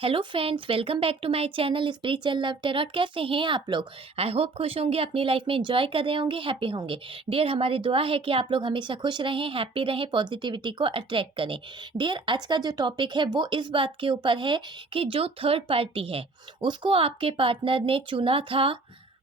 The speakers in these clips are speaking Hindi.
Hello friends, welcome back to my channel spiritual love tarot. कैसे हैं आप लोग? आई होप खुश होंगे, अपनी लाइफ में एंजॉय कर रहे होंगे, हैप्पी होंगे। डियर, हमारी दुआ है कि आप लोग हमेशा खुश रहें, हैप्पी रहें, पॉजिटिविटी को अट्रैक्ट करें। डियर, आज का जो टॉपिक है वो इस बात के ऊपर है कि जो थर्ड पार्टी है उसको आपके पार्टनर ने चुना था,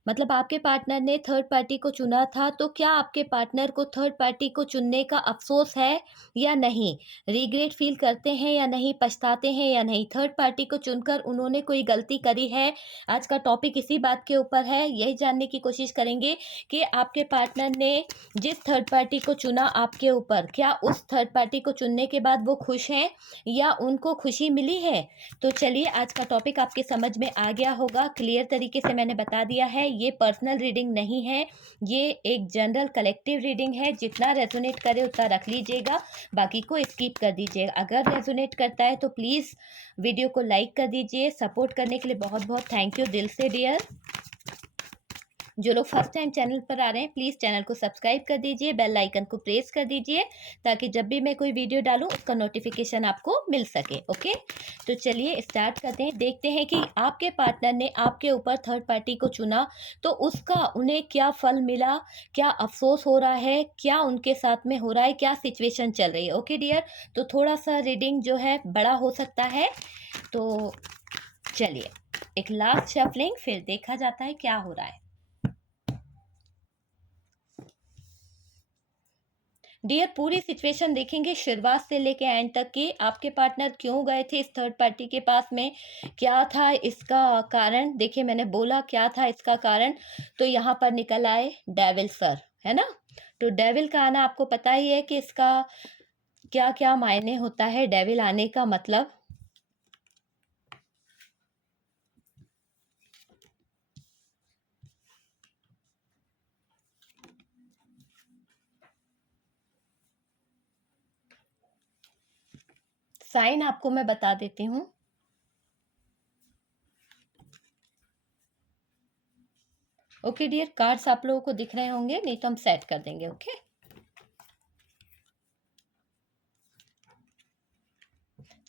मतलब आपके पार्टनर ने थर्ड पार्टी को चुना था, तो क्या आपके पार्टनर को थर्ड पार्टी को चुनने का अफसोस है या नहीं? रिग्रेट फील करते हैं या नहीं, पछताते हैं या नहीं, थर्ड पार्टी को चुनकर उन्होंने कोई गलती करी है? आज का टॉपिक इसी बात के ऊपर है। यही जानने की कोशिश करेंगे कि आपके पार्टनर ने जिस थर्ड पार्टी को चुना आपके ऊपर, क्या उस थर्ड पार्टी को चुनने के बाद वो खुश हैं या उनको खुशी मिली है? तो चलिए, आज का टॉपिक आपके समझ में आ गया होगा। क्लियर तरीके से मैंने बता दिया है, ये पर्सनल रीडिंग नहीं है, ये एक जनरल कलेक्टिव रीडिंग है। जितना रेजोनेट करे उतना रख लीजिएगा, बाकी को स्किप कर दीजिए। अगर रेजोनेट करता है तो प्लीज़ वीडियो को लाइक कर दीजिए। सपोर्ट करने के लिए बहुत बहुत थैंक यू दिल से डियर। जो लोग फर्स्ट टाइम चैनल पर आ रहे हैं, प्लीज़ चैनल को सब्सक्राइब कर दीजिए, बेल आइकन को प्रेस कर दीजिए ताकि जब भी मैं कोई वीडियो डालूं उसका नोटिफिकेशन आपको मिल सके। ओके, तो चलिए स्टार्ट करते हैं। देखते हैं कि आपके पार्टनर ने आपके ऊपर थर्ड पार्टी को चुना तो उसका उन्हें क्या फल मिला, क्या अफसोस हो रहा है, क्या उनके साथ में हो रहा है, क्या सिचुएशन चल रही है। ओके डियर, तो थोड़ा सा रीडिंग जो है बड़ा हो सकता है, तो चलिए एक लास्ट शफलिंग, फिर देखा जाता है क्या हो रहा है। डियर, पूरी सिचुएशन देखेंगे शुरुआत से लेके एंड तक की। आपके पार्टनर क्यों गए थे इस थर्ड पार्टी के पास में, क्या था इसका कारण। देखिए, मैंने बोला क्या था इसका कारण, तो यहाँ पर निकल आए डेविल सर, है ना। तो डेविल का आना आपको पता ही है कि इसका क्या क्या मायने होता है, डेविल आने का मतलब। साइन आपको मैं बता देती हूँ। ओके डियर, कार्ड्स आप लोगों को दिख रहे होंगे, नहीं तो हम सेट कर देंगे। ओके,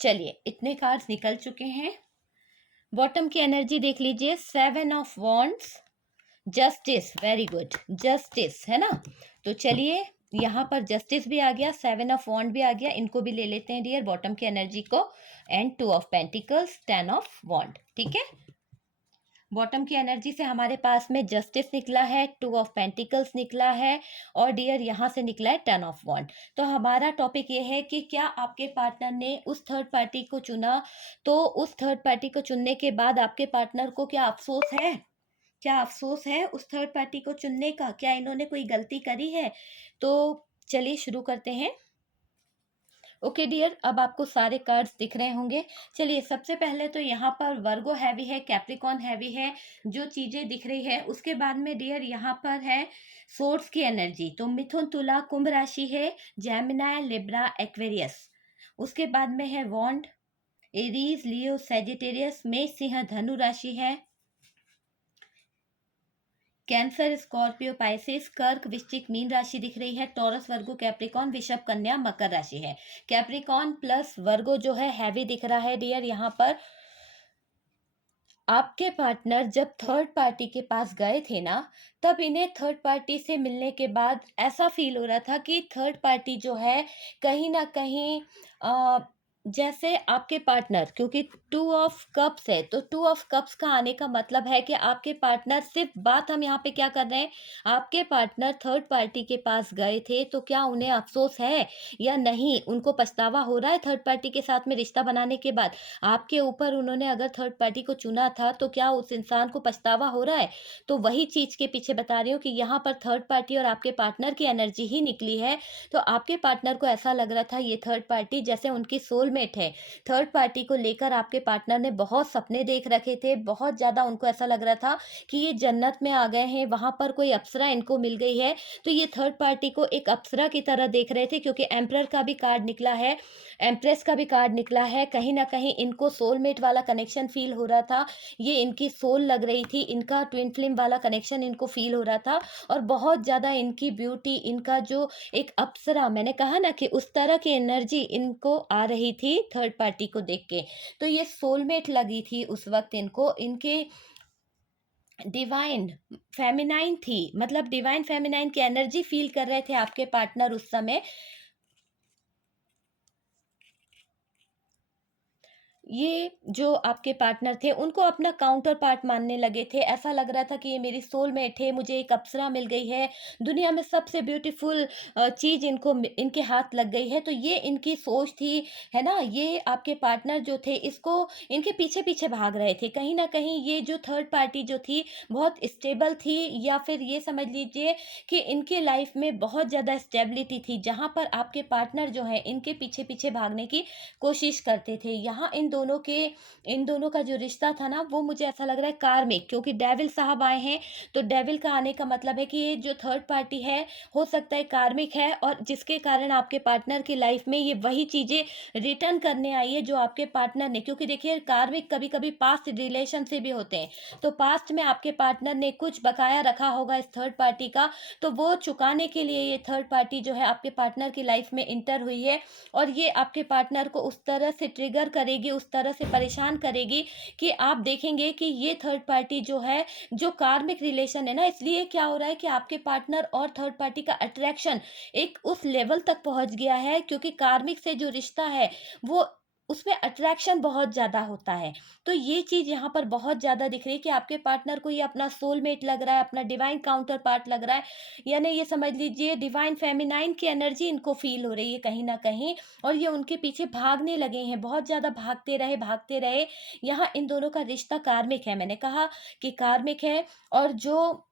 चलिए इतने कार्ड्स निकल चुके हैं। बॉटम की एनर्जी देख लीजिए, 7 of wands, justice, very good, justice है ना। तो चलिए, यहाँ पर जस्टिस भी आ गया, 7 ऑफ वॉन्ड भी आ गया, इनको भी ले लेते हैं डियर, बॉटम की एनर्जी को। एंड 2 ऑफ पेंटिकल्स, 10 ऑफ वॉन्ड। ठीक है, बॉटम की एनर्जी से हमारे पास में जस्टिस निकला है, 2 ऑफ पेंटिकल्स निकला है, और डियर यहाँ से निकला है 10 ऑफ वॉन्ड। तो हमारा टॉपिक ये है कि क्या आपके पार्टनर ने उस थर्ड पार्टी को चुना, तो उस थर्ड पार्टी को चुनने के बाद आपके पार्टनर को क्या अफसोस है, क्या अफसोस है उस थर्ड पार्टी को चुनने का, क्या इन्होंने कोई गलती करी है। तो चलिए शुरू करते हैं। ओके डियर, अब आपको सारे कार्ड्स दिख रहे होंगे। चलिए, सबसे पहले तो यहाँ पर वर्गो हैवी है, कैप्रिकॉन हैवी है, जो चीज़ें दिख रही है। उसके बाद में डियर यहाँ पर है सोर्स की एनर्जी, तो मिथुन, तुला, कुंभ राशि है, जेमिनाई, लिब्रा, एक्वेरियस। उसके बाद में है वॉन्ड, एरीज, लियो, सेजिटेरियस, मेष, सिंह, धनु राशि है, कैंसर, स्कॉर्पियो, पाइसेस, कर्क, वृश्चिक, मीन राशि दिख रही है, टॉरस, वर्गो, कैप्रिकॉन, वृषभ, कन्या, मकर राशि है। कैप्रिकॉन प्लस वर्गो जो है हैवी दिख रहा है डियर। यहाँ पर आपके पार्टनर जब थर्ड पार्टी के पास गए थे ना, तब इन्हें थर्ड पार्टी से मिलने के बाद ऐसा फील हो रहा था कि थर्ड पार्टी जो है कहीं ना कहीं जैसे आपके पार्टनर, क्योंकि 2 ऑफ कप्स है, तो 2 ऑफ कप्स का आने का मतलब है कि आपके पार्टनर, सिर्फ बात हम यहाँ पे क्या कर रहे हैं, आपके पार्टनर थर्ड पार्टी के पास गए थे, तो क्या उन्हें अफसोस है या नहीं, उनको पछतावा हो रहा है थर्ड पार्टी के साथ में रिश्ता बनाने के बाद। आपके ऊपर उन्होंने अगर थर्ड पार्टी को चुना था, तो क्या उस इंसान को पछतावा हो रहा है। तो वही चीज़ के पीछे बता रही हूँ कि यहाँ पर थर्ड पार्टी और आपके पार्टनर की एनर्जी ही निकली है। तो आपके पार्टनर को ऐसा लग रहा था ये थर्ड पार्टी जैसे उनकी सोलमेट है। थर्ड पार्टी को लेकर आपके पार्टनर ने बहुत सपने देख रखे थे, बहुत ज़्यादा उनको ऐसा लग रहा था कि ये जन्नत में आ गए हैं, वहाँ पर कोई अप्सरा इनको मिल गई है। तो ये थर्ड पार्टी को एक अप्सरा की तरह देख रहे थे, क्योंकि एम्परर का भी कार्ड निकला है, एम्प्रेस का भी कार्ड निकला है। कहीं ना कहीं इनको सोलमेट वाला कनेक्शन फील हो रहा था, ये इनकी सोल लग रही थी, इनका ट्विन फ्लेम वाला कनेक्शन इनको फील हो रहा था, और बहुत ज़्यादा इनकी ब्यूटी, इनका जो एक अप्सरा, मैंने कहा ना कि उस तरह की एनर्जी इनको आ रही थी। थी थर्ड पार्टी को देख के। तो ये सोलमेट लगी थी उस वक़्त इनको, इनके डिवाइन फेमिनाइन थी, मतलब डिवाइन फेमिनाइन की एनर्जी फ़ील कर रहे थे आपके पार्टनर उस समय। ये जो आपके पार्टनर थे उनको अपना काउंटर पार्ट मानने लगे थे। ऐसा लग रहा था कि ये मेरी सोलमेट है, मुझे एक अप्सरा मिल गई है, दुनिया में सबसे ब्यूटीफुल चीज़ इनके हाथ लग गई है। तो ये इनकी सोच थी, है ना? ये आपके पार्टनर जो थे इसको इनके पीछे-पीछे भाग रहे थे। कहीं न कहीं ये जो थर्ड पार्टी जो थी बहुत स्टेबल थी, या फिर ये समझ लीजिए कि इनके लाइफ़ में बहुत ज़्यादा स्टेबिलिटी थी, जहाँ पर आपके पार्टनर जो है इनके पीछे-पीछे भागने की कोशिश करते थे। यहाँ इन दोनों का जो रिश्ता था ना, वो मुझे ऐसा लग रहा है कार्मिक, क्योंकि डेविल साहब आए हैं, तो डेविल का आने का मतलब है कि ये जो थर्ड पार्टी है, हो सकता है कार्मिक है, और जिसके कारण आपके पार्टनर की लाइफ में ये वही चीज़ें रिटर्न करने आई है जो आपके पार्टनर ने, क्योंकि देखिए कार्मिक कभी-कभी पास्ट रिलेशन से भी होते हैं। तो पास्ट में आपके पार्टनर ने कुछ बकाया रखा होगा इस थर्ड पार्टी का, तो वो चुकाने के लिए ये थर्ड पार्टी जो है आपके पार्टनर की लाइफ में एंटर हुई है। और ये आपके पार्टनर को उस तरह से ट्रिगर करेगी, उस तरह से परेशान करेगी कि आप देखेंगे कि ये थर्ड पार्टी जो है, जो कार्मिक रिलेशन है ना, इसलिए क्या हो रहा है कि आपके पार्टनर और थर्ड पार्टी का अट्रैक्शन एक उस लेवल तक पहुंच गया है, क्योंकि कार्मिक से जो रिश्ता है वो उसमें अट्रैक्शन बहुत ज़्यादा होता है। तो ये चीज़ यहाँ पर बहुत ज़्यादा दिख रही है कि आपके पार्टनर को ये अपना सोलमेट लग रहा है, अपना डिवाइन काउंटर पार्ट लग रहा है, यानी ये समझ लीजिए डिवाइन फेमिनाइन की एनर्जी इनको फील हो रही है कहीं न कहीं, और ये उनके पीछे भागने लगे हैं, बहुत ज़्यादा भागते रहे। यहाँ इन दोनों का रिश्ता कार्मिक है, मैंने कहा कि कार्मिक है। और जो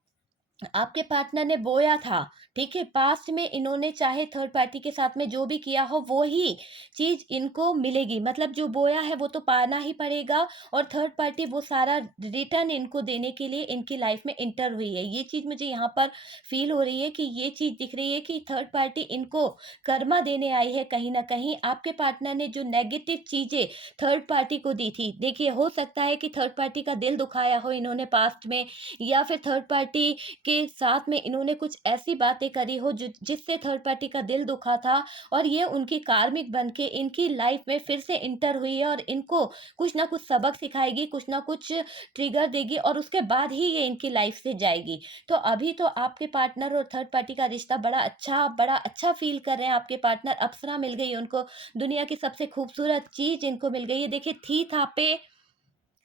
आपके पार्टनर ने बोया था, ठीक है? पास्ट में इन्होंने चाहे थर्ड पार्टी के साथ में जो भी किया हो, वो ही चीज़ इनको मिलेगी। मतलब जो बोया है वो तो पाना ही पड़ेगा, और थर्ड पार्टी वो सारा रिटर्न इनको देने के लिए इनकी लाइफ में एंटर हुई है। ये चीज़ मुझे यहाँ पर फ़ील हो रही है कि ये चीज़ दिख रही है कि थर्ड पार्टी इनको कर्मा देने आई है कहीं न कहीं। आपके पार्टनर ने जो नेगेटिव चीज़ें थर्ड पार्टी को दी थी, देखिए हो सकता है कि थर्ड पार्टी का दिल दुखाया हो इन्होंने पास्ट में, या फिर थर्ड पार्टी के साथ में इन्होंने कुछ ऐसी बातें करी हो जो जिससे थर्ड पार्टी का दिल दुखा था, और ये उनकी कार्मिक बन के इनकी लाइफ में फिर से इंटर हुई है, और इनको कुछ ना कुछ सबक सिखाएगी, कुछ ना कुछ ट्रिगर देगी, और उसके बाद ही ये इनकी लाइफ से जाएगी। तो अभी तो आपके पार्टनर और थर्ड पार्टी का रिश्ता बड़ा अच्छा फील कर रहे हैं आपके पार्टनर। अप्सरा मिल गई उनको, दुनिया की सबसे खूबसूरत चीज़ इनको मिल गई है। देखिए थी-थापे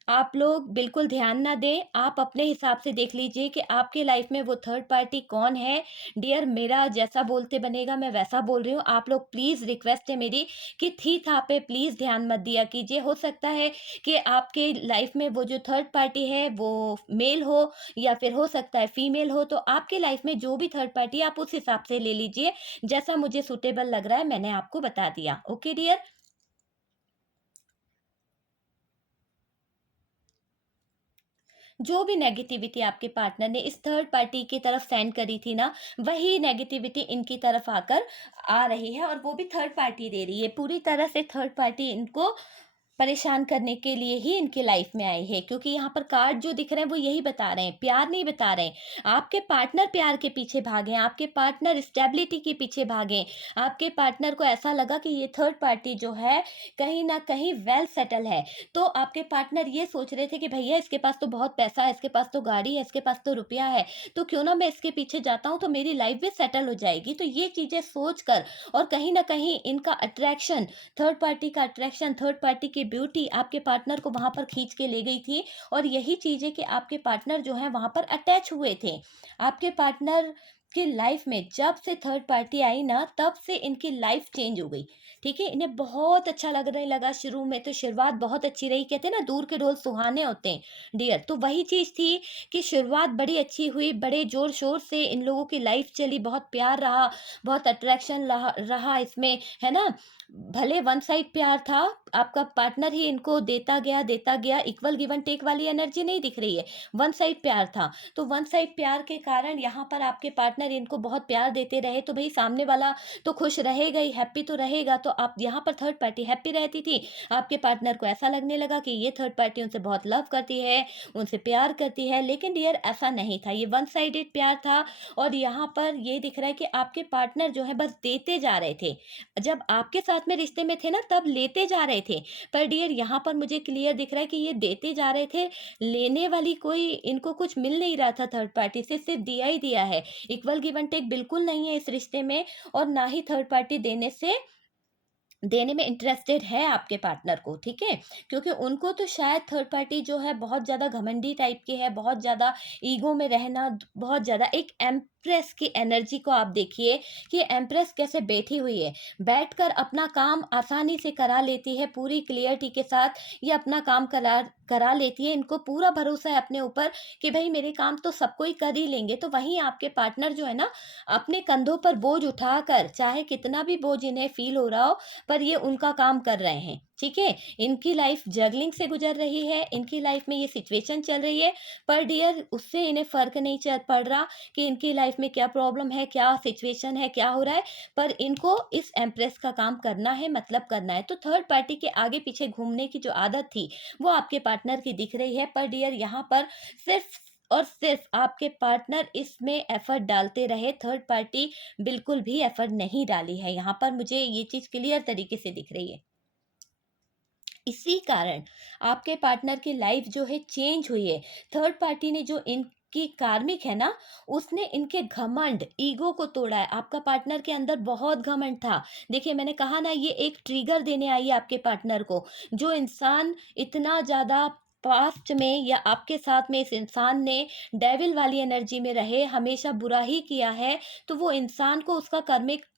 आप लोग बिल्कुल ध्यान ना दें, आप अपने हिसाब से देख लीजिए कि आपके लाइफ में वो थर्ड पार्टी कौन है। डियर मेरा जैसा बोलते बनेगा मैं वैसा बोल रही हूँ। आप लोग प्लीज़ रिक्वेस्ट है मेरी कि थी-था पे प्लीज़ ध्यान मत दिया कीजिए। हो सकता है कि आपके लाइफ में वो जो थर्ड पार्टी है वो मेल हो, या फिर हो सकता है फीमेल हो। तो आपके लाइफ में जो भी थर्ड पार्टी है आप उस हिसाब से ले लीजिए, जैसा मुझे सूटेबल लग रहा है मैंने आपको बता दिया। Okay dear? जो भी नेगेटिविटी आपके पार्टनर ने इस थर्ड पार्टी की तरफ सेंड करी थी ना, वही नेगेटिविटी इनकी तरफ आकर आ रही है, और वो भी थर्ड पार्टी दे रही है। पूरी तरह से थर्ड पार्टी इनको परेशान करने के लिए ही इनकी लाइफ में आई है, क्योंकि यहाँ पर कार्ड जो दिख रहे हैं वो यही बता रहे हैं, प्यार नहीं बता रहे हैं। आपके पार्टनर प्यार के पीछे भागे, आपके पार्टनर स्टेबिलिटी के पीछे भागे, आपके पार्टनर को ऐसा लगा कि ये थर्ड पार्टी जो है कहीं ना कहीं वेल सेटल है। तो आपके पार्टनर ये सोच रहे थे कि भैया इसके पास तो बहुत पैसा है, इसके पास तो गाड़ी है, इसके पास तो रुपया है, तो क्यों ना मैं इसके पीछे जाता हूँ, तो मेरी लाइफ भी सेटल हो जाएगी। तो ये चीजें सोच कर, और कहीं ना कहीं इनका अट्रैक्शन, थर्ड पार्टी का अट्रैक्शन, थर्ड पार्टी की ब्यूटी आपके पार्टनर को वहां पर खींच के ले गई थी। और यही चीज है कि आपके पार्टनर जो है वहां पर अटैच हुए थे। आपके पार्टनर की लाइफ में जब से थर्ड पार्टी आई ना, तब से इनकी लाइफ चेंज हो गई। ठीक है, इन्हें बहुत अच्छा लगने लगा। शुरू में तो शुरुआत बहुत अच्छी रही, कहते हैं ना दूर के ढोल सुहाने होते हैं डियर, तो वही चीज थी कि शुरुआत बड़ी अच्छी हुई, बड़े जोर शोर से इन लोगों की लाइफ चली, बहुत प्यार रहा, बहुत अट्रैक्शन रहा इसमें, है ना? भले वन साइड प्यार था, आपका पार्टनर ही इनको देता गया, इक्वल गिव एंड टेक वाली एनर्जी नहीं दिख रही है, वन साइड प्यार था। तो वन साइड प्यार के कारण यहाँ पर आपके पार्टनर पार्टनर इनको बहुत प्यार देते रहे तो भाई सामने वाला तो खुश रहेगा ही, हैप्पी तो रहेगा। तो आप यहाँ पर थर्ड पार्टी हैप्पी रहती थी, आपके पार्टनर को ऐसा लगने लगा कि ये थर्ड पार्टी उनसे बहुत लव करती है, उनसे प्यार करती है। लेकिन डियर ऐसा नहीं था, ये वन साइडेड प्यार था। और यहाँ पर ये दिख रहा है कि आपके पार्टनर जो है बस देते जा रहे थे। जब आपके साथ में रिश्ते में थे ना तब लेते जा रहे थे। पर डियर यहाँ पर मुझे क्लियर दिख रहा है कि ये देते जा रहे थे, लेने वाली कोई इनको कुछ मिल नहीं रहा था थर्ड पार्टी से, सिर्फ दिया ही दिया है। इक्वल गिव एंड टेक बिल्कुल नहीं है इस रिश्ते में। और ना ही थर्ड पार्टी देने में इंटरेस्टेड है आपके पार्टनर को, ठीक है? क्योंकि उनको तो शायद थर्ड पार्टी जो है बहुत ज़्यादा घमंडी टाइप की है, बहुत ज़्यादा ईगो में रहना, बहुत ज़्यादा एक एम्प्रेस की एनर्जी को आप देखिए कि एम्प्रेस कैसे बैठी हुई है। बैठकर अपना काम आसानी से करा लेती है, पूरी क्लियरिटी के साथ ये अपना काम करा करा लेती है। इनको पूरा भरोसा है अपने ऊपर कि भई मेरे काम तो सब कोई कर ही लेंगे। तो वहीं आपके पार्टनर जो है ना, अपने कंधों पर बोझ उठाकर, चाहे कितना भी बोझ इन्हें फ़ील हो रहा हो, पर ये उनका काम कर रहे हैं, ठीक है? इनकी लाइफ जगलिंग से गुजर रही है, इनकी लाइफ में ये सिचुएशन चल रही है, पर डियर उससे इन्हें फ़र्क नहीं च पड़ रहा कि इनकी लाइफ में क्या प्रॉब्लम है, क्या सिचुएशन है, क्या हो रहा है, पर इनको इस एम्प्रेस का काम करना है, मतलब करना है। तो थर्ड पार्टी के आगे-पीछे घूमने की जो आदत थी, वो आपके पार्टनर की दिख रही है। पर डियर यहाँ पर सिर्फ़ और सिर्फ़ आपके पार्टनर इसमें एफ़र्ट डालते रहे, थर्ड पार्टी बिल्कुल भी एफर्ट नहीं डाली है। यहाँ पर मुझे ये चीज़ क्लियर तरीके से दिख रही है। इसी कारण आपके पार्टनर की लाइफ जो है चेंज हुई है। थर्ड पार्टी ने जो इनकी कार्मिक है ना, उसने इनके घमंड, ईगो को तोड़ा है। आपका पार्टनर के अंदर बहुत घमंड था। देखिए मैंने कहा ना, ये एक ट्रिगर देने आई है आपके पार्टनर को। जो इंसान इतना ज़्यादा पास्ट में या आपके साथ में इस इंसान ने डेविल वाली एनर्जी में रहे, हमेशा बुरा ही किया है, तो वो इंसान को उसका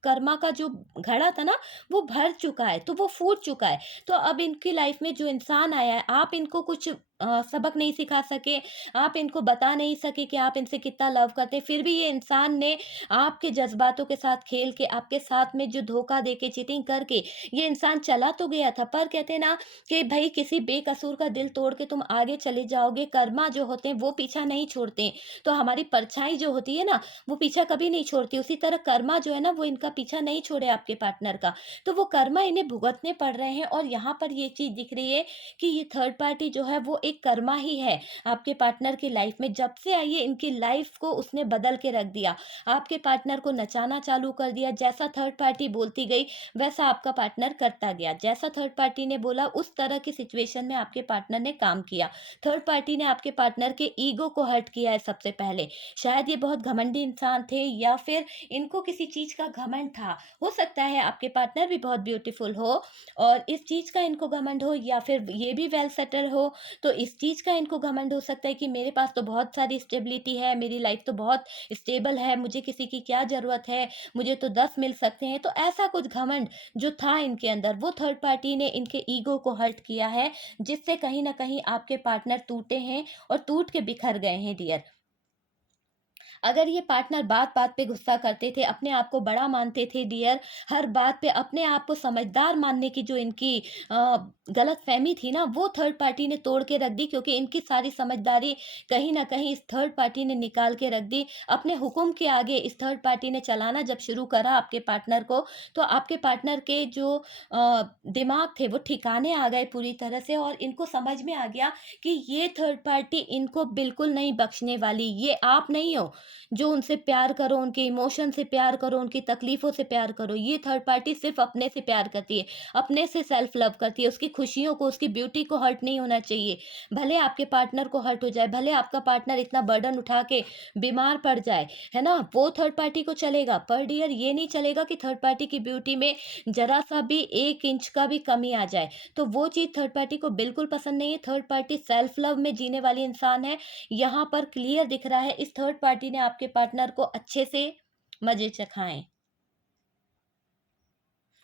कर्मा का जो घड़ा था ना, वो भर चुका है, तो वो फूट चुका है। तो अब इनकी लाइफ में जो इंसान आया है, आप इनको कुछ सबक नहीं सिखा सके, आप इनको बता नहीं सके कि आप इनसे कितना लव करते हैं। फिर भी ये इंसान ने आपके जज़्बातों के साथ खेल के, आपके साथ में जो धोखा दे के, चीटिंग करके ये इंसान चला तो गया था। पर कहते हैं ना कि भई किसी बेकसूर का दिल तोड़ के तुम आगे चले जाओगे, कर्मा जो होते हैं वो पीछा नहीं छोड़ते हैं। तो हमारी परछाई जो होती है ना, वो पीछा कभी नहीं छोड़ती। उसी तरह कर्मा जो है ना, वो इनका पीछा नहीं छोड़े आपके पार्टनर का। तो वो कर्मा इन्हें भुगतने पड़ रहे हैं। और यहाँ पर ये चीज़ दिख रही है कि ये थर्ड पार्टी जो है वो एक कर्मा ही है आपके पार्टनर की लाइफ में। जब से आई है इनकी लाइफ को उसने बदल के रख दिया। आपके पार्टनर को नचाना चालू कर दिया। जैसा थर्ड पार्टी बोलती गई वैसा आपका पार्टनर करता गया। जैसा थर्ड पार्टी ने बोला उस तरह की सिचुएशन में आपके पार्टनर ने काम किया। थर्ड पार्टी ने आपके पार्टनर के ईगो को हर्ट किया है सबसे पहले। शायद ये बहुत घमंडी इंसान थे या फिर इनको किसी चीज़ का घमंड था। हो सकता है आपके पार्टनर भी बहुत ब्यूटीफुल हो और इस चीज़ का इनको घमंड हो, या फिर ये भी वेल सेटल हो, तो इस चीज़ का इनको घमंड हो सकता है कि मेरे पास तो बहुत सारी स्टेबिलिटी है, मेरी लाइफ तो बहुत स्टेबल है, मुझे किसी की क्या ज़रूरत है, मुझे तो 10 मिल सकते हैं। तो ऐसा कुछ घमंड जो था इनके अंदर, वो थर्ड पार्टी ने इनके ईगो को हर्ट किया है, जिससे कहीं न कहीं आपके पार्टनर टूटे हैं और टूट के बिखर गए हैं डियर। अगर ये पार्टनर बात-बात पे गुस्सा करते थे, अपने आप को बड़ा मानते थे डियर, हर बात पे अपने आप को समझदार मानने की जो इनकी गलतफ़हमी थी ना, वो थर्ड पार्टी ने तोड़ के रख दी, क्योंकि इनकी सारी समझदारी कहीं न कहीं इस थर्ड पार्टी ने निकाल के रख दी। अपने हुक्म के आगे इस थर्ड पार्टी ने चलाना जब शुरू करा आपके पार्टनर को, तो आपके पार्टनर के जो दिमाग थे वो ठिकाने आ गए पूरी तरह से, और इनको समझ में आ गया कि ये थर्ड पार्टी इनको बिल्कुल नहीं बख्शने वाली। ये आप नहीं हो जो उनसे प्यार करो, उनके इमोशन से प्यार करो, उनकी तकलीफ़ों से प्यार करो। ये थर्ड पार्टी सिर्फ़ अपने से प्यार करती है, अपने से सेल्फ लव करती है, उसकी खुशियों को, उसकी ब्यूटी को हर्ट नहीं होना चाहिए। भले आपके पार्टनर को हर्ट हो जाए, भले आपका पार्टनर इतना बर्डन उठा के बीमार पड़ जाए, है ना? वो थर्ड पार्टी को चलेगा, पर डियर ये नहीं चलेगा कि थर्ड पार्टी की ब्यूटी में ज़रा-सा भी 1 इंच का भी कमी आ जाए। तो वो चीज़ थर्ड पार्टी को बिल्कुल पसंद नहीं है। थर्ड पार्टी सेल्फ लव में जीने वाली इंसान है। यहाँ पर क्लियर दिख रहा है इस थर्ड पार्टी ने आपके पार्टनर को अच्छे से मज़े चखाए।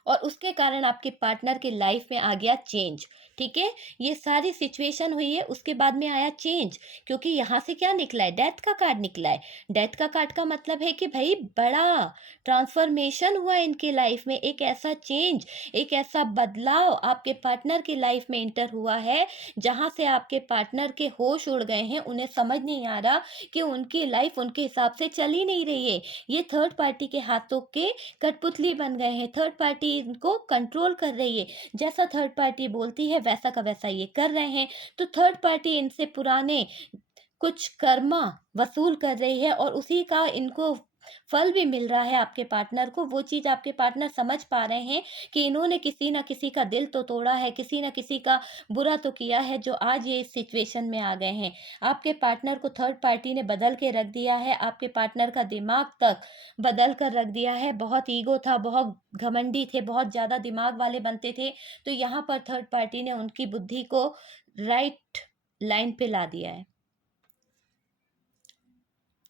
और उसके कारण आपके पार्टनर की लाइफ में आ गया चेंज। ठीक है, ये सारी सिचुएशन हुई है, उसके बाद में आया चेंज। क्योंकि यहाँ से क्या निकला है, डेथ का कार्ड निकला है। डेथ का कार्ड का मतलब है कि भाई बड़ा ट्रांसफॉर्मेशन हुआ है इनके लाइफ में, एक ऐसा चेंज, एक ऐसा बदलाव आपके पार्टनर की लाइफ में इंटर हुआ है जहां से आपके पार्टनर के होश उड़ गए हैं। उन्हें समझ नहीं आ रहा कि उनकी लाइफ उनके हिसाब से चल ही नहीं रही है। ये थर्ड पार्टी के हाथों के कठपुतली बन गए हैं, थर्ड पार्टी इनको कंट्रोल कर रही है। जैसा थर्ड पार्टी बोलती है वैसा का वैसा ये कर रहे हैं। तो थर्ड पार्टी इनसे पुराने कुछ कर्मा वसूल कर रही है और उसी का इनको फल भी मिल रहा है आपके पार्टनर को। वो चीज़ आपके पार्टनर समझ पा रहे हैं कि इन्होंने किसी न किसी का दिल तो तोड़ा है, किसी न किसी का बुरा तो किया है, जो आज ये इस सिचुएशन में आ गए हैं। आपके पार्टनर को थर्ड पार्टी ने बदल के रख दिया है, आपके पार्टनर का दिमाग तक बदल कर रख दिया है। बहुत ईगो था, बहुत घमंडी थे, बहुत ज़्यादा दिमाग वाले बनते थे। तो यहाँ पर थर्ड पार्टी ने उनकी बुद्धि को राइट लाइन पे ला दिया है।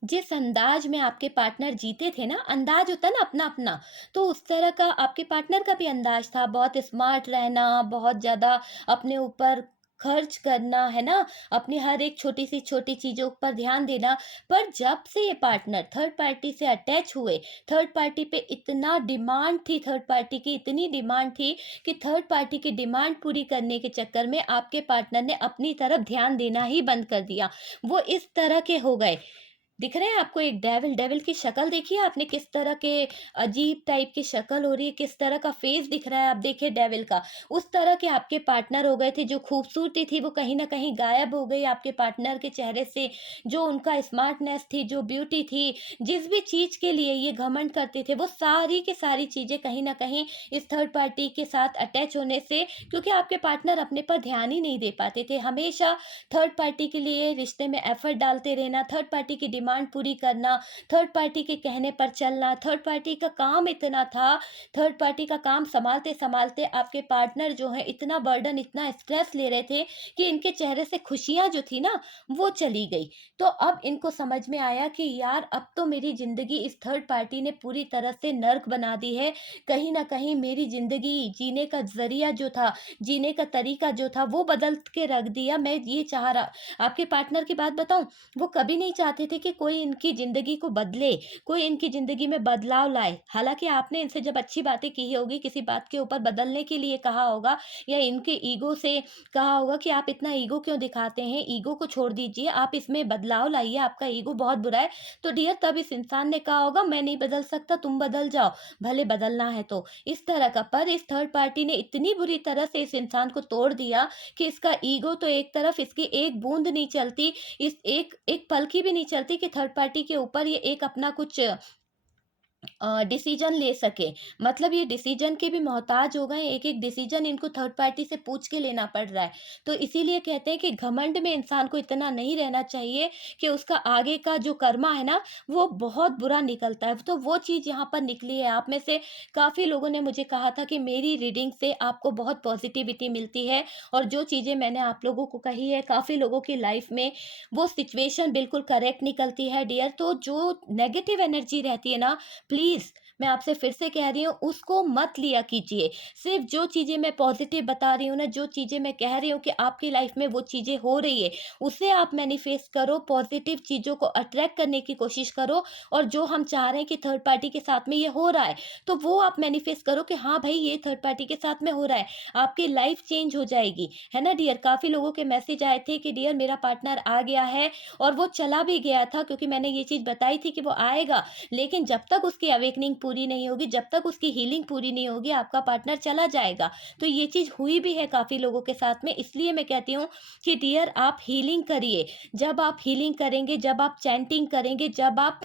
जिस अंदाज में आपके पार्टनर जीते थे ना, अंदाज होता है ना अपना अपना, तो उस तरह का आपके पार्टनर का भी अंदाज था। बहुत स्मार्ट रहना, बहुत ज़्यादा अपने ऊपर खर्च करना, है ना, अपनी हर एक छोटी सी छोटी चीज़ों पर ध्यान देना। पर जब से ये पार्टनर थर्ड पार्टी से अटैच हुए, थर्ड पार्टी पे इतना डिमांड थी, थर्ड पार्टी की इतनी डिमांड थी कि थर्ड पार्टी की डिमांड पूरी करने के चक्कर में आपके पार्टनर ने अपनी तरफ ध्यान देना ही बंद कर दिया। वो इस तरह के हो गए। दिख रहे हैं आपको एक डेविल, डेविल की शक्ल देखिए आपने, किस तरह के अजीब टाइप की शक्ल हो रही है, किस तरह का फेस दिख रहा है, आप देखिए डेविल का। उस तरह के आपके पार्टनर हो गए थे। जो खूबसूरती थी वो कहीं ना कहीं गायब हो गई आपके पार्टनर के चेहरे से। जो उनका स्मार्टनेस थी, जो ब्यूटी थी, जिस भी चीज के लिए ये घमंड करते थे, वो सारी की सारी चीजें कहीं ना कहीं इस थर्ड पार्टी के साथ अटैच होने से, क्योंकि आपके पार्टनर अपने पर ध्यान ही नहीं दे पाते थे। हमेशा थर्ड पार्टी के लिए रिश्ते में एफर्ट डालते रहना, थर्ड पार्टी की डिमांड पूरी करना, थर्ड पार्टी के कहने पर चलना। थर्ड पार्टी का काम इतना था, थर्ड पार्टी का काम संभालते संभालते आपके पार्टनर जो है इतना बर्डन, इतना स्ट्रेस ले रहे थे कि इनके चेहरे से खुशियां जो थी ना, वो चली गई। तो अब इनको समझ में आया कि यार अब तो मेरी जिंदगी इस थर्ड पार्टी ने पूरी तरह से नर्क बना दी है। कहीं ना कहीं मेरी जिंदगी जीने का जरिया जो था, जीने का तरीका जो था, वो बदल के रख दिया। मैं ये चाह रहा, आपके पार्टनर की बात बताऊं, वो कभी नहीं चाहते थे कि कोई इनकी ज़िंदगी को बदले, कोई इनकी ज़िंदगी में बदलाव लाए। हालाँकि आपने इनसे जब अच्छी बातें की होगी, किसी बात के ऊपर बदलने के लिए कहा होगा या इनके ईगो से कहा होगा कि आप इतना ईगो क्यों दिखाते हैं? ईगो को छोड़ दीजिए, आप इसमें बदलाव लाइए, आपका ईगो बहुत बुरा है। तो डियर तब इस इंसान ने कहा होगा मैं नहीं बदल सकता, तुम बदल जाओ, भले बदलना है तो। इस तरह का। पर इस थर्ड पार्टी ने इतनी बुरी तरह से इस इंसान को तोड़ दिया कि इसका ईगो तो एक तरफ, इसकी एक बूँद नहीं चलती, इस एक एक पल की भी नहीं चलती कि थर्ड पार्टी के ऊपर ये एक अपना कुछ डिसीजन ले सके। मतलब ये डिसीजन के भी मोहताज हो गए, एक एक डिसीजन इनको थर्ड पार्टी से पूछ के लेना पड़ रहा है। तो इसीलिए कहते हैं कि घमंड में इंसान को इतना नहीं रहना चाहिए कि उसका आगे का जो कर्मा है ना, वो बहुत बुरा निकलता है। तो वो चीज़ यहाँ पर निकली है। आप में से काफ़ी लोगों ने मुझे कहा था कि मेरी रीडिंग से आपको बहुत पॉजिटिविटी मिलती है, और जो चीज़ें मैंने आप लोगों को कही है, काफ़ी लोगों की लाइफ में वो सिचुएशन बिल्कुल करेक्ट निकलती है डियर। तो जो नेगेटिव एनर्जी रहती है ना, प्लीज़ मैं आपसे फिर से कह रही हूँ, उसको मत लिया कीजिए। सिर्फ़ जो चीज़ें मैं पॉज़िटिव बता रही हूँ ना, जो चीज़ें मैं कह रही हूँ कि आपकी लाइफ़ में वो चीज़ें हो रही है, उसे आप मैनिफेस्ट करो, पॉज़िटिव चीज़ों को अट्रैक्ट करने की कोशिश करो। और जो हम चाह रहे हैं कि थर्ड पार्टी के साथ में ये हो रहा है, तो वो आप मैनिफेस्ट करो कि हाँ भाई, ये थर्ड पार्टी के साथ में हो रहा है। आपकी लाइफ़ चेंज हो जाएगी, है ना डियर? काफ़ी लोगों के मैसेज आए थे कि डियर मेरा पार्टनर आ गया है और वो चला भी गया था, क्योंकि मैंने ये चीज़ बताई थी कि वो आएगा। लेकिन जब तक उसकी अवेकनिंग पूरी नहीं होगी, जब तक उसकी हीलिंग पूरी नहीं होगी, आपका पार्टनर चला जाएगा। तो ये चीज़ हुई भी है काफ़ी लोगों के साथ में। इसलिए मैं कहती हूँ कि डियर आप हीलिंग करिए। जब आप हीलिंग करेंगे, जब आप चैंटिंग करेंगे, जब आप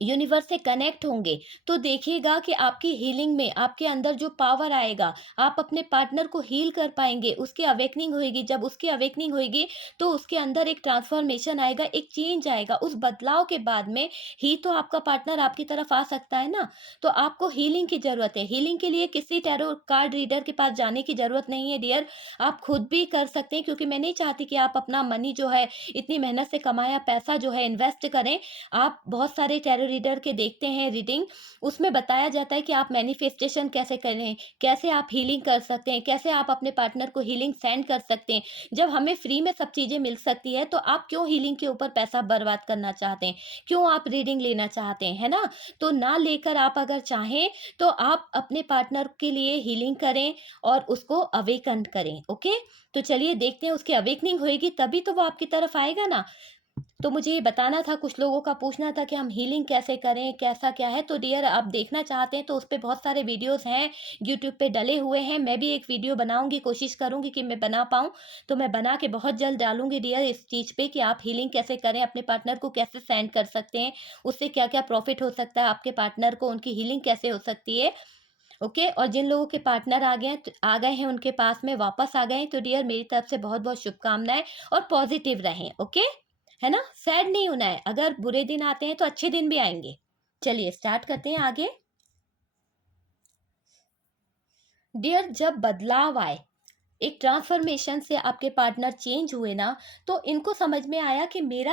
यूनिवर्स से कनेक्ट होंगे, तो देखिएगा कि आपकी हीलिंग में आपके अंदर जो पावर आएगा, आप अपने पार्टनर को हील कर पाएंगे। उसकी अवेकनिंग होएगी, जब उसकी अवेकनिंग होएगी तो उसके अंदर एक ट्रांसफॉर्मेशन आएगा, एक चेंज आएगा। उस बदलाव के बाद में ही तो आपका पार्टनर आपकी तरफ आ सकता है ना। तो आपको हीलिंग की ज़रूरत है। हीलिंग के लिए किसी टैरो कार्ड रीडर के पास जाने की ज़रूरत नहीं है डियर, आप खुद भी कर सकते हैं। क्योंकि मैं नहीं चाहती कि आप अपना मनी जो है, इतनी मेहनत से कमाया पैसा जो है इन्वेस्ट करें। आप बहुत सारे टैरो टैरो रीडर के देखते हैं रीडिंग, उसमें बताया जाता है कि आप मैनिफेस्टेशन कैसे करें, कैसे आप हीलिंग कर सकते हैं, कैसे आप अपने पार्टनर को हीलिंग सेंड कर सकते हैं। जब हमें फ्री में सब चीज़ें मिल सकती है तो आप क्यों हीलिंग के ऊपर पैसा बर्बाद करना चाहते हैं? क्यों आप रीडिंग लेना चाहते हैं, है ना? तो ना लेकर आप अगर चाहें तो आप अपने पार्टनर के लिए हीलिंग करें और उसको अवेकन करें, ओके? तो चलिए देखते हैं, उसकी अवेकनिंग होएगी तभी तो वो आपकी तरफ आएगा ना। तो मुझे ये बताना था, कुछ लोगों का पूछना था कि हम हीलिंग कैसे करें, कैसा क्या है? तो डियर आप देखना चाहते हैं तो उस पे बहुत सारे वीडियोज़ हैं, यूट्यूब पे डले हुए हैं। मैं भी एक वीडियो बनाऊँगी, कोशिश करूँगी कि मैं बना पाऊँ, तो मैं बना के बहुत जल्द डालूँगी डियर इस चीज़ पे कि आप हीलिंग कैसे करें, अपने पार्टनर को कैसे सेंड कर सकते हैं, उससे क्या-क्या प्रॉफ़िट हो सकता है आपके पार्टनर को, उनकी हीलिंग कैसे हो सकती है। ओके, और जिन लोगों के पार्टनर आ गए हैं उनके पास में वापस आ गए हैं, तो डियर मेरी तरफ से बहुत बहुत शुभकामनाएं और पॉजिटिव रहें, ओके, है ना? सैड नहीं होना है, अगर बुरे दिन आते हैं तो अच्छे दिन भी आएंगे। चलिए स्टार्ट करते हैं आगे। डियर जब बदलाव आए, एक ट्रांसफॉर्मेशन से आपके पार्टनर चेंज हुए ना, तो इनको समझ में आया कि मेरा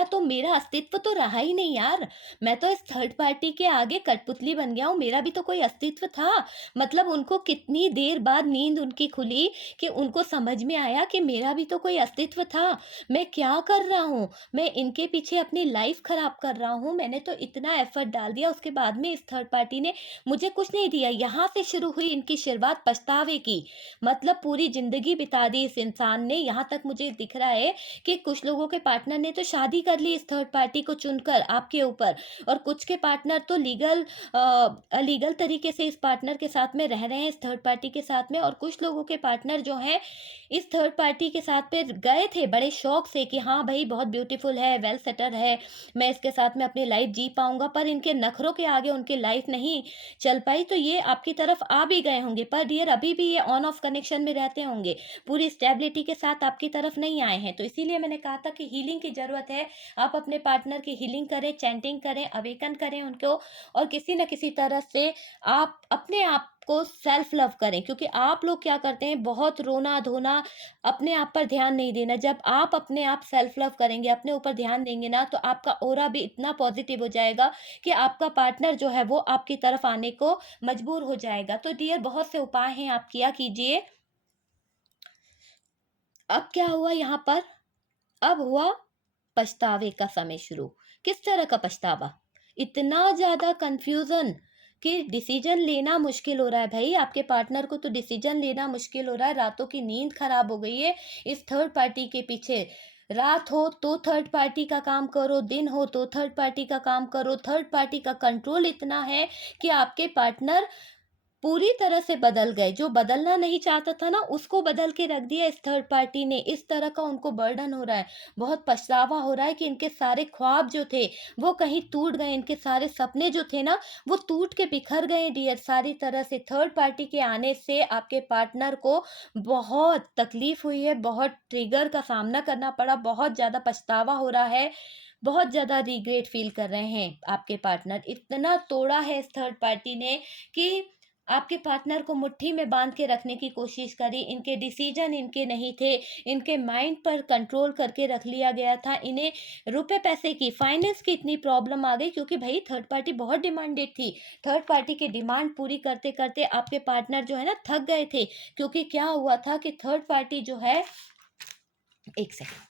अस्तित्व तो रहा ही नहीं यार। मैं तो इस थर्ड पार्टी के आगे कठपुतली बन गया हूँ, मेरा भी तो कोई अस्तित्व था। मतलब उनको कितनी देर बाद नींद उनकी खुली कि उनको समझ में आया कि मेरा भी तो कोई अस्तित्व था। मैं क्या कर रहा हूँ, मैं इनके पीछे अपनी लाइफ खराब कर रहा हूँ, मैंने तो इतना एफर्ट डाल दिया, उसके बाद में इस थर्ड पार्टी ने मुझे कुछ नहीं दिया। यहाँ से शुरू हुई इनकी शुरुआत पछतावे की। मतलब पूरी ज़िंदगी बिता दी इस इंसान ने। यहाँ तक मुझे दिख रहा है कि कुछ लोगों के पार्टनर ने तो शादी कर ली इस थर्ड पार्टी को चुनकर आपके ऊपर, और कुछ के पार्टनर तो लीगल तरीके से इस पार्टनर के साथ में रह रहे हैं, इस थर्ड पार्टी के साथ में। और कुछ लोगों के पार्टनर जो हैं इस थर्ड पार्टी के साथ पे गए थे बड़े शौक से कि हाँ भाई बहुत ब्यूटीफुल है, वेल सेटल है, मैं इसके साथ में अपनी लाइफ जी पाऊंगा, पर इनके नखरों के आगे उनकी लाइफ नहीं चल पाई, तो ये आपकी तरफ आ भी गए होंगे। पर डियर अभी भी ये ऑन ऑफ कनेक्शन में रहते होंगे, पूरी स्टेबिलिटी के साथ आपकी तरफ नहीं आए हैं। तो इसीलिए मैंने कहा था कि हीलिंग की ज़रूरत है। आप अपने पार्टनर की हीलिंग करें, चैंटिंग करें, अवेकन करें उनको, और किसी न किसी तरह से आप अपने आप को सेल्फ लव करें। क्योंकि आप लोग क्या करते हैं, बहुत रोना धोना, अपने आप पर ध्यान नहीं देना। जब आप अपने आप सेल्फ लव करेंगे, अपने ऊपर ध्यान देंगे ना, तो आपका ऑरा भी इतना पॉजिटिव हो जाएगा कि आपका पार्टनर जो है वो आपकी तरफ आने को मजबूर हो जाएगा। तो डियर बहुत से उपाय हैं, आप किया कीजिए। अब क्या हुआ यहाँ पर, अब हुआ पछतावे का समय शुरू। किस तरह का पछतावा? इतना ज़्यादा कन्फ्यूज़न कि डिसीजन लेना मुश्किल हो रहा है भाई, आपके पार्टनर को तो डिसीजन लेना मुश्किल हो रहा है, रातों की नींद खराब हो गई है इस थर्ड पार्टी के पीछे। रात हो तो थर्ड पार्टी का काम करो, दिन हो तो थर्ड पार्टी का काम करो। थर्ड पार्टी का कंट्रोल इतना है कि आपके पार्टनर पूरी तरह से बदल गए। जो बदलना नहीं चाहता था ना, उसको बदल के रख दिया इस थर्ड पार्टी ने। इस तरह का उनको बर्डन हो रहा है, बहुत पछतावा हो रहा है कि इनके सारे ख्वाब जो थे वो कहीं टूट गए, इनके सारे सपने जो थे ना वो टूट के बिखर गए डियर सारी तरह से। थर्ड पार्टी के आने से आपके पार्टनर को बहुत तकलीफ हुई है, बहुत ट्रिगर का सामना करना पड़ा, बहुत ज़्यादा पछतावा हो रहा है, बहुत ज़्यादा रिग्रेट फील कर रहे हैं आपके पार्टनर। इतना तोड़ा है इस थर्ड पार्टी ने कि आपके पार्टनर को मुट्ठी में बांध के रखने की कोशिश करी। इनके डिसीजन इनके नहीं थे, इनके माइंड पर कंट्रोल करके रख लिया गया था। इन्हें रुपए पैसे की, फाइनेंस की इतनी प्रॉब्लम आ गई क्योंकि भाई थर्ड पार्टी बहुत डिमांडेड थी। थर्ड पार्टी की डिमांड पूरी करते करते आपके पार्टनर जो है ना थक गए थे। क्योंकि क्या हुआ था कि थर्ड पार्टी जो है, एक सेकंड,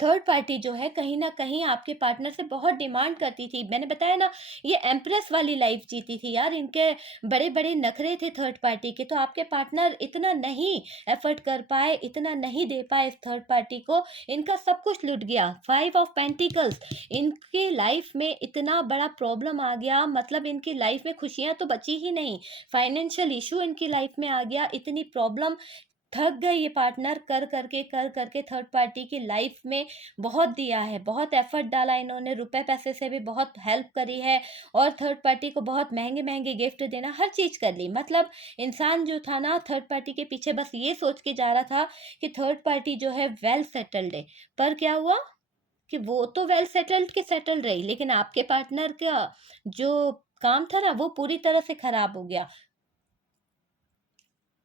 थर्ड पार्टी जो है कहीं न कहीं आपके पार्टनर से बहुत डिमांड करती थी। मैंने बताया ना, ये एम्प्रेस वाली लाइफ़ जीती थी यार, इनके बड़े-बड़े नखरे थे थर्ड पार्टी के, तो आपके पार्टनर इतना नहीं एफ़र्ट कर पाए, इतना नहीं दे पाए इस थर्ड पार्टी को, इनका सब कुछ लुट गया। 5 ऑफ पेंटिकल्स, इनकी लाइफ़ में इतना बड़ा प्रॉब्लम आ गया, मतलब इनकी लाइफ़ में खुशियाँ तो बची ही नहीं, फाइनेंशियल इश्यू इनकी लाइफ़ में आ गया, इतनी प्रॉब्लम, थक गए ये पार्टनर कर करके थर्ड पार्टी की लाइफ में बहुत दिया है, बहुत एफर्ट डाला इन्होंने, रुपए पैसे से भी बहुत हेल्प करी है, और थर्ड पार्टी को बहुत महंगे महंगे गिफ्ट देना, हर चीज़ कर ली। मतलब इंसान जो था ना थर्ड पार्टी के पीछे बस ये सोच के जा रहा था कि थर्ड पार्टी जो है वेल सेटल्ड है। पर क्या हुआ कि वो तो वेल सेटल्ड के सेटल रही, लेकिन आपके पार्टनर का जो काम था ना वो पूरी तरह से खराब हो गया।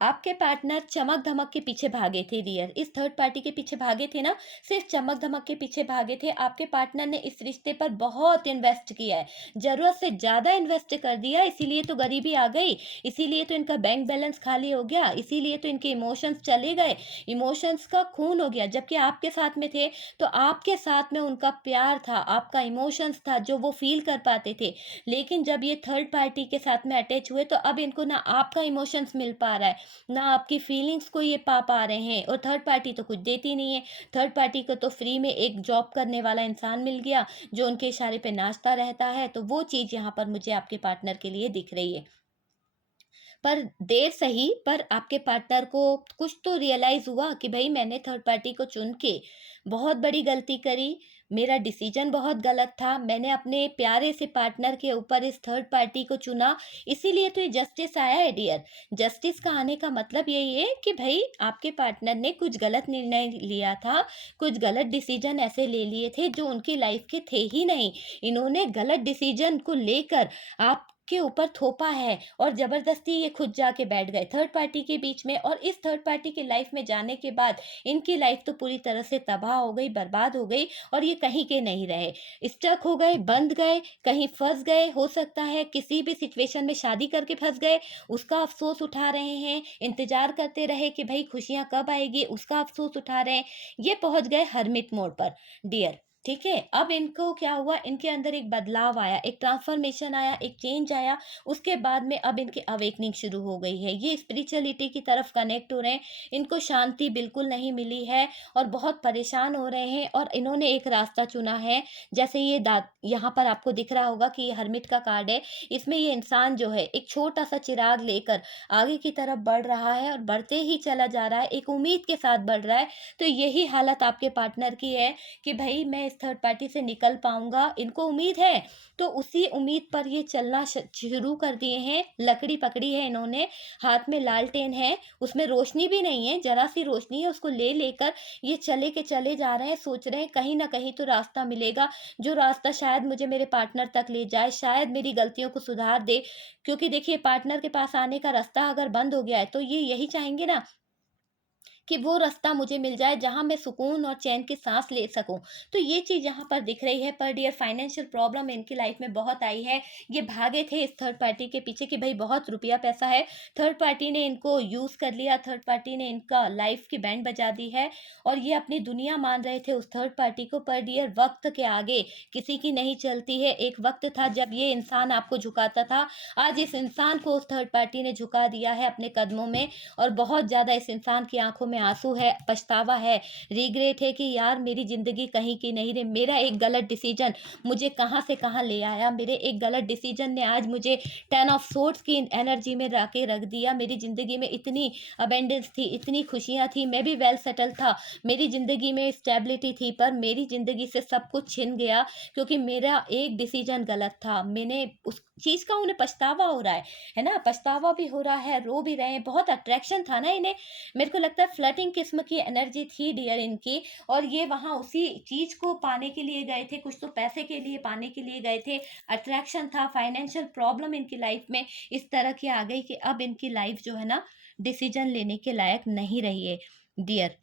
आपके पार्टनर चमक-धमक के पीछे भागे थे डियर, इस थर्ड पार्टी के पीछे भागे थे ना, सिर्फ़ चमक-धमक के पीछे भागे थे। आपके पार्टनर ने इस रिश्ते पर बहुत इन्वेस्ट किया है, ज़रूरत से ज़्यादा इन्वेस्ट कर दिया, इसीलिए तो गरीबी आ गई, इसीलिए तो इनका बैंक बैलेंस खाली हो गया, इसीलिए तो इनके इमोशंस चले गए, इमोशंस का खून हो गया। जबकि आपके साथ में थे, तो आपके साथ में उनका प्यार था, आपका इमोशंस था, जो वो फ़ील कर पाते थे। लेकिन जब ये थर्ड पार्टी के साथ में अटैच हुए, तो अब इनको ना आपका इमोशंस मिल पा रहा है, ना आपकी फीलिंग्स को ये पा पा रहे हैं, और थर्ड पार्टी तो कुछ देती नहीं है। थर्ड पार्टी को तो फ्री में एक जॉब करने वाला इंसान मिल गया, जो उनके इशारे पे नाचता रहता है, तो वो चीज़ यहाँ पर मुझे आपके पार्टनर के लिए दिख रही है। पर देर सही, पर आपके पार्टनर को कुछ तो रियलाइज़ हुआ कि भई मैंने थर्ड पार्टी को चुन के बहुत बड़ी गलती करी, मेरा डिसीज़न बहुत गलत था, मैंने अपने प्यारे से पार्टनर के ऊपर इस थर्ड पार्टी को चुना, इसीलिए तो ये जस्टिस आया है डियर। जस्टिस का आने का मतलब यही है कि भई आपके पार्टनर ने कुछ गलत निर्णय लिया था, कुछ गलत डिसीज़न ऐसे ले लिए थे जो उनकी लाइफ़ के थे ही नहीं। इन्होंने गलत डिसीज़न को लेकर आप के ऊपर थोपा है, और ज़बरदस्ती ये खुद जाके बैठ गए थर्ड पार्टी के बीच में, और इस थर्ड पार्टी की लाइफ में जाने के बाद इनकी लाइफ तो पूरी तरह से तबाह हो गई, बर्बाद हो गई, और ये कहीं के नहीं रहे। स्टक हो गए, बंध गए, कहीं फँस गए, हो सकता है किसी भी सिचुएशन में शादी करके फँस गए, उसका अफ़सोस उठा रहे हैं, इंतज़ार करते रहे कि भई खुशियाँ कब आएगी, उसका अफ़सोस उठा रहे हैं। ये पहुँच गए हर्मिट मोड पर डियर। ठीक है? अब इनको क्या हुआ, इनके अंदर एक बदलाव आया, एक ट्रांसफ़ॉर्मेशन आया, एक चेंज आया, उसके बाद में अब इनकी अवेकनिंग शुरू हो गई है। ये स्पिरिचुअलिटी की तरफ कनेक्ट हो रहे हैं, इनको शांति बिल्कुल नहीं मिली है, और बहुत परेशान हो रहे हैं, और इन्होंने एक रास्ता चुना है। जैसे ये दा यहाँ पर आपको दिख रहा होगा कि ये हर्मिट का कार्ड है, इसमें ये इंसान जो है एक छोटा-सा चिराग लेकर आगे की तरफ बढ़ रहा है, और बढ़ते ही चला जा रहा है, एक उम्मीद के साथ बढ़ रहा है। तो यही हालत आपके पार्टनर की है कि भई मैं इस थर्ड पार्टी से निकल पाऊँगा, इनको उम्मीद है, तो उसी उम्मीद पर ये चलना शुरू कर दिए हैं। लकड़ी पकड़ी है इन्होंने, हाथ में लालटेन है, उसमें रोशनी भी नहीं है, ज़रा-सी रोशनी है, उसको ले लेकर ये चले के चले जा रहे हैं, सोच रहे हैं कहीं न कहीं तो रास्ता मिलेगा, जो रास्ता शायद मुझे मेरे पार्टनर तक ले जाए, शायद मेरी गलतियों को सुधार दे। क्योंकि देखिए, पार्टनर के पास आने का रास्ता अगर बंद हो गया है, तो ये यही चाहेंगे ना कि वो रास्ता मुझे मिल जाए जहाँ मैं सुकून और चैन की सांस ले सकूं। तो ये चीज़ यहाँ पर दिख रही है। पर डियर, फाइनेंशियल प्रॉब्लम इनकी लाइफ में बहुत आई है। ये भागे थे इस थर्ड पार्टी के पीछे कि भाई बहुत रुपया पैसा है, थर्ड पार्टी ने इनको यूज़ कर लिया, थर्ड पार्टी ने इनका लाइफ की बैंड बजा दी है, और ये अपनी दुनिया मान रहे थे उस थर्ड पार्टी को। पर डियर, वक्त के आगे किसी की नहीं चलती है। एक वक्त था जब ये इंसान आपको झुकाता था, आज इस इंसान को उस थर्ड पार्टी ने झुका दिया है अपने कदमों में, और बहुत ज़्यादा इस इंसान की आंखों में आंसू है, पछतावा है, रिग्रेट है कि यार मेरी ज़िंदगी कहीं की नहीं रही, मेरा एक गलत डिसीजन मुझे कहाँ से कहाँ ले आया, मेरे एक गलत डिसीजन ने आज मुझे 10 ऑफ सोर्ड्स की एनर्जी में ला के रख दिया। मेरी ज़िंदगी में इतनी अबेंडेंस थी, इतनी खुशियाँ थी, मैं भी वेल सेटल था, मेरी ज़िंदगी में स्टेबिलिटी थी, पर मेरी ज़िंदगी से सब कुछ छिन गया क्योंकि मेरा एक डिसीजन गलत था। मैंने उस चीज़ का उन्हें पछतावा हो रहा है ना? पछतावा भी हो रहा है, रो भी रहे हैं, बहुत अट्रैक्शन था ना इन्हें। मेरे को लगता है फ्लर्टिंग किस्म की एनर्जी थी डियर इनकी, और ये वहाँ उसी चीज़ को पाने के लिए गए थे, कुछ तो पैसे के लिए पाने के लिए गए थे, अट्रैक्शन था। फाइनेंशियल प्रॉब्लम इनकी लाइफ में इस तरह की आ गई कि अब इनकी लाइफ जो है ना, डिसीजन लेने के लायक नहीं रही है डियर।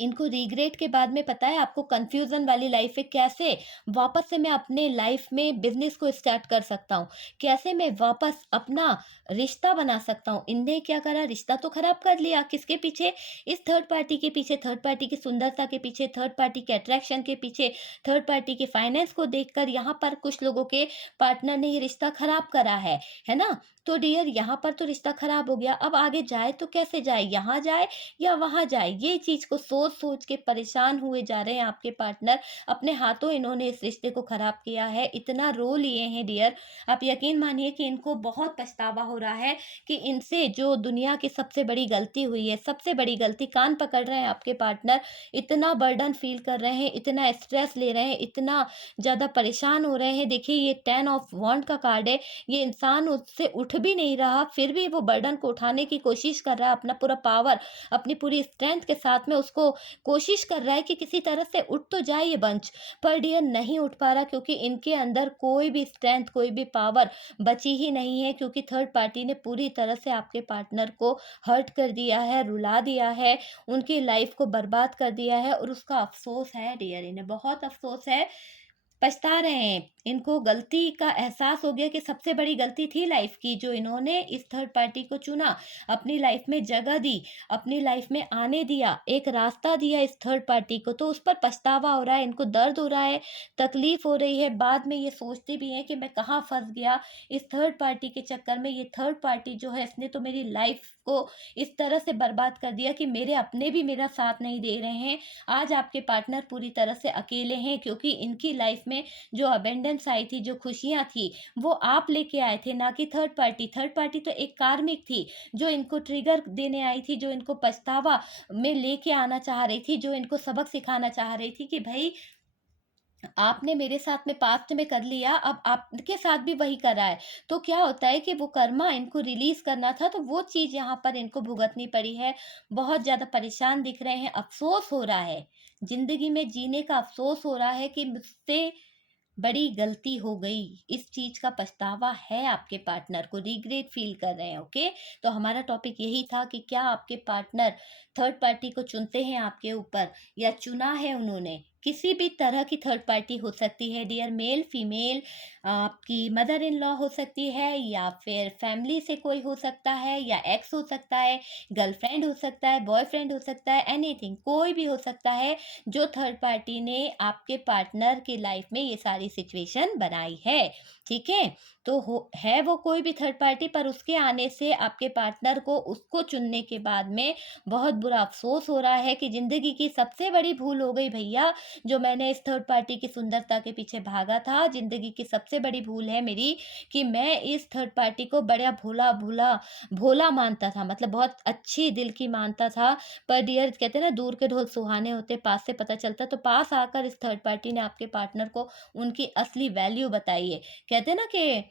इनको रिग्रेट के बाद में पता है आपको, कंफ्यूजन वाली लाइफ है, कैसे वापस से मैं अपने लाइफ में बिजनेस को स्टार्ट कर सकता हूँ, कैसे मैं वापस अपना रिश्ता बना सकता हूँ। इनने क्या करा, रिश्ता तो खराब कर लिया, किसके पीछे, इस थर्ड पार्टी के पीछे, थर्ड पार्टी की सुंदरता के पीछे, थर्ड पार्टी के अट्रैक्शन के पीछे, थर्ड पार्टी के फाइनेंस को देखकर यहाँ पर कुछ लोगों के पार्टनर ने ये रिश्ता खराब करा है ना? तो डियर, यहाँ पर तो रिश्ता खराब हो गया, अब आगे जाए तो कैसे जाए, यहाँ जाए या वहाँ जाए, ये चीज़ को सोच सोच के परेशान हुए जा रहे हैं आपके पार्टनर। अपने हाथों इन्होंने इस रिश्ते को खराब किया है, इतना रो लिए हैं डियर। आप यकीन मानिए कि इनको बहुत पछतावा हो रहा है कि इनसे जो दुनिया की सबसे बड़ी गलती हुई है, सबसे बड़ी गलती। कान पकड़ रहे हैं आपके पार्टनर, इतना बर्डन फील कर रहे हैं, इतना स्ट्रेस ले रहे हैं, इतना ज़्यादा परेशान हो रहे हैं। देखिए, ये 10 ऑफ वांड का कार्ड है, ये इंसान उससे उठ भी नहीं रहा, फिर भी वो बर्डन को उठाने की कोशिश कर रहा है, अपना पूरा पावर, अपनी पूरी स्ट्रेंथ के साथ में उसको कोशिश कर रहा है कि किसी तरह से उठ तो जाए ये बंच, पर डियर नहीं उठ पा रहा, क्योंकि इनके अंदर कोई भी स्ट्रेंथ, कोई भी पावर बची ही नहीं है, क्योंकि थर्ड पार्टी ने पूरी तरह से आपके पार्टनर को हर्ट कर दिया है, रुला दिया है, उनकी लाइफ को बर्बाद कर दिया है, और उसका अफ़सोस है डियर, इन्हें बहुत अफ़सोस है, पछता रहे हैं। इनको गलती का एहसास हो गया कि सबसे बड़ी गलती थी लाइफ की, जो इन्होंने इस थर्ड पार्टी को चुना, अपनी लाइफ में जगह दी, अपनी लाइफ में आने दिया, एक रास्ता दिया इस थर्ड पार्टी को, तो उस पर पछतावा हो रहा है, इनको दर्द हो रहा है, तकलीफ हो रही है। बाद में ये सोचते भी हैं कि मैं कहाँ फँस गया इस थर्ड पार्टी के चक्कर में। ये थर्ड पार्टी जो है, इसने तो मेरी लाइफ को इस तरह से बर्बाद कर दिया कि मेरे अपने भी मेरा साथ नहीं दे रहे हैं। आज आपके पार्टनर पूरी तरह से अकेले हैं, क्योंकि इनकी लाइफ में जो अबेंडेंस आई थी, जो खुशियाँ थी, वो आप लेके आए थे, ना कि थर्ड पार्टी। थर्ड पार्टी तो एक कार्मिक थी, जो इनको ट्रिगर देने आई थी, जो इनको पछतावा में लेके आना चाह रही थी, जो इनको सबक सिखाना चाह रही थी कि भई आपने मेरे साथ में पास्ट में कर लिया, अब आपके साथ भी वही कर रहा है। तो क्या होता है कि वो कर्मा इनको रिलीज़ करना था, तो वो चीज़ यहाँ पर इनको भुगतनी पड़ी है। बहुत ज़्यादा परेशान दिख रहे हैं, अफ़सोस हो रहा है। ज़िंदगी में जीने का अफ़सोस हो रहा है कि मुझसे बड़ी गलती हो गई। इस चीज़ का पछतावा है आपके पार्टनर को, रिग्रेट फ़ील कर रहे हैं, ओके? तो हमारा टॉपिक यही था कि क्या आपके पार्टनर थर्ड पार्टी को चुनते हैं आपके ऊपर, या चुना है उन्होंने? किसी भी तरह की थर्ड पार्टी हो सकती है डियर, मेल, फीमेल, आपकी मदर इन लॉ हो सकती है, या फिर फैमिली से कोई हो सकता है, या एक्स हो सकता है, गर्लफ्रेंड हो सकता है, बॉयफ्रेंड हो सकता है, एनीथिंग, कोई भी हो सकता है, जो थर्ड पार्टी ने आपके पार्टनर की लाइफ में ये सारी सिचुएशन बनाई है, ठीक है? तो हो है वो कोई भी थर्ड पार्टी, पर उसके आने से आपके पार्टनर को उसको चुनने के बाद में बहुत बुरा अफ़सोस हो रहा है कि ज़िंदगी की सबसे बड़ी भूल हो गई भैया, जो मैंने इस थर्ड पार्टी की सुंदरता के पीछे भागा था। ज़िंदगी की सबसे बड़ी भूल है मेरी कि मैं इस थर्ड पार्टी को बड़ा भोला भोला मानता था, मतलब बहुत अच्छी दिल की मानता था। पर डियर, कहते हैं ना, दूर के ढोल सुहाने होते, पास से पता चलता। तो पास आकर इस थर्ड पार्टी ने आपके पार्टनर को उनकी असली वैल्यू बताई है। कहते हैं ना कि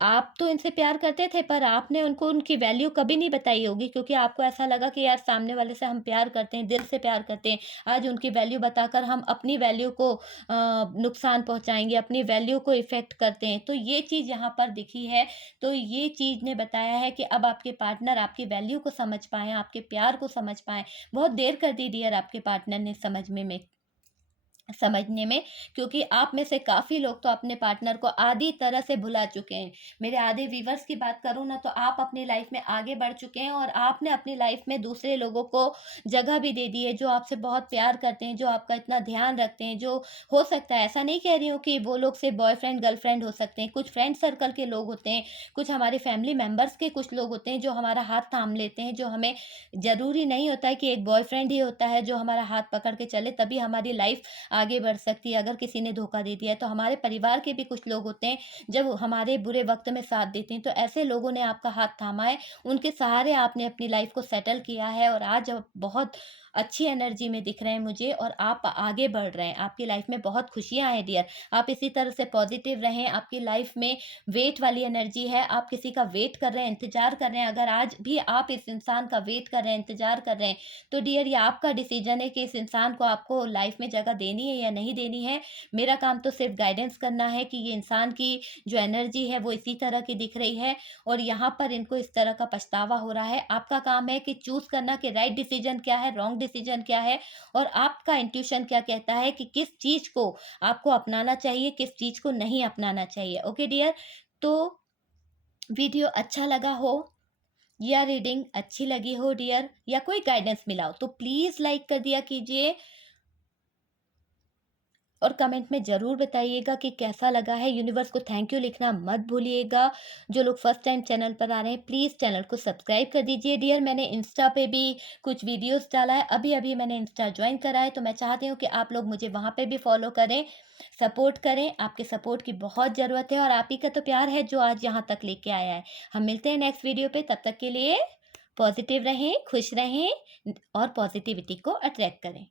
आप तो इनसे प्यार करते थे, पर आपने उनको उनकी वैल्यू कभी नहीं बताई होगी, क्योंकि आपको ऐसा लगा कि यार सामने वाले से हम प्यार करते हैं, दिल से प्यार करते हैं। आज उनकी वैल्यू बताकर हम अपनी वैल्यू को नुकसान पहुँचाएँगे, अपनी वैल्यू को इफ़ेक्ट करते हैं। तो ये चीज़ यहाँ पर दिखी है, तो ये चीज़ ने बताया है कि अब आपके पार्टनर आपकी वैल्यू को समझ पाएँ, आपके प्यार को समझ पाएँ। बहुत देर कर दी डियर आपके पार्टनर ने समझने में, क्योंकि आप में से काफ़ी लोग तो अपने पार्टनर को आधी तरह से भुला चुके हैं। मेरे आधे व्यूअर्स की बात करूँ ना, तो आप अपनी लाइफ में आगे बढ़ चुके हैं, और आपने अपनी लाइफ में दूसरे लोगों को जगह भी दे दी है, जो आपसे बहुत प्यार करते हैं, जो आपका इतना ध्यान रखते हैं। जो हो सकता है, ऐसा नहीं कह रही हूँ कि वो लोग सिर्फ बॉयफ्रेंड गर्लफ्रेंड हो सकते हैं, कुछ फ्रेंड सर्कल के लोग होते हैं, कुछ हमारे फैमिली मेम्बर्स के कुछ लोग होते हैं, जो हमारा हाथ थाम लेते हैं, जो हमें, ज़रूरी नहीं होता है कि एक बॉयफ्रेंड ही होता है जो हमारा हाथ पकड़ के चले तभी हमारी लाइफ आगे बढ़ सकती है। अगर किसी ने धोखा दे दिया है, तो हमारे परिवार के भी कुछ लोग होते हैं, जब हमारे बुरे वक़्त में साथ देते हैं, तो ऐसे लोगों ने आपका हाथ थामा है, उनके सहारे आपने अपनी लाइफ़ को सेटल किया है, और आज आप बहुत अच्छी एनर्जी में दिख रहे हैं मुझे, और आप आगे बढ़ रहे हैं। आपकी लाइफ़ में बहुत खुशियाँ हैं डियर। आप इसी तरह से पॉज़िटिव रहें, आपकी लाइफ़ में वेट वाली एनर्जी है, आप किसी का वेट कर रहे हैं, इंतज़ार कर रहे हैं। अगर आज भी आप इस इंसान का वेट कर रहे हैं, इंतज़ार कर रहे हैं, तो डियर, ये आपका डिसीजन है कि इस इंसान को आपको लाइफ में जगह देनी है या नहीं देनी है। मेरा काम तो सिर्फ गाइडेंस करना है कि ये इंसान की जो एनर्जी है वो इसी तरह की दिख रही है, और यहाँ पर इनको इस तरह का पछतावा हो रहा है। आपका काम है कि चूज़ करना कि राइट डिसीजन क्या है, रॉन्ग डिसीजन क्या है, और आपका इंट्यूशन क्या कहता है कि किस चीज़ को आपको अपनाना चाहिए, किस चीज़ को नहीं अपनाना चाहिए। Okay dear? तो वीडियो अच्छा लगा हो, या रीडिंग अच्छी लगी हो डियर, या कोई गाइडेंस मिला हो, तो प्लीज़ लाइक कर दिया कीजिए, और कमेंट में ज़रूर बताइएगा कि कैसा लगा है। यूनिवर्स को थैंक यू लिखना मत भूलिएगा। जो लोग फर्स्ट टाइम चैनल पर आ रहे हैं, प्लीज़ चैनल को सब्सक्राइब कर दीजिए डियर। मैंने इंस्टा पे भी कुछ वीडियोस डाला है, अभी-अभी मैंने इंस्टा जॉइन करा है, तो मैं चाहती हूँ कि आप लोग मुझे वहाँ पे भी फॉलो करें, सपोर्ट करें। आपके सपोर्ट की बहुत ज़रूरत है, और आप ही का तो प्यार है जो आज यहाँ तक लेके आया है। हम मिलते हैं नेक्स्ट वीडियो पे, तब तक के लिए पॉजिटिव रहें, खुश रहें, और पॉजिटिविटी को अट्रैक्ट करें।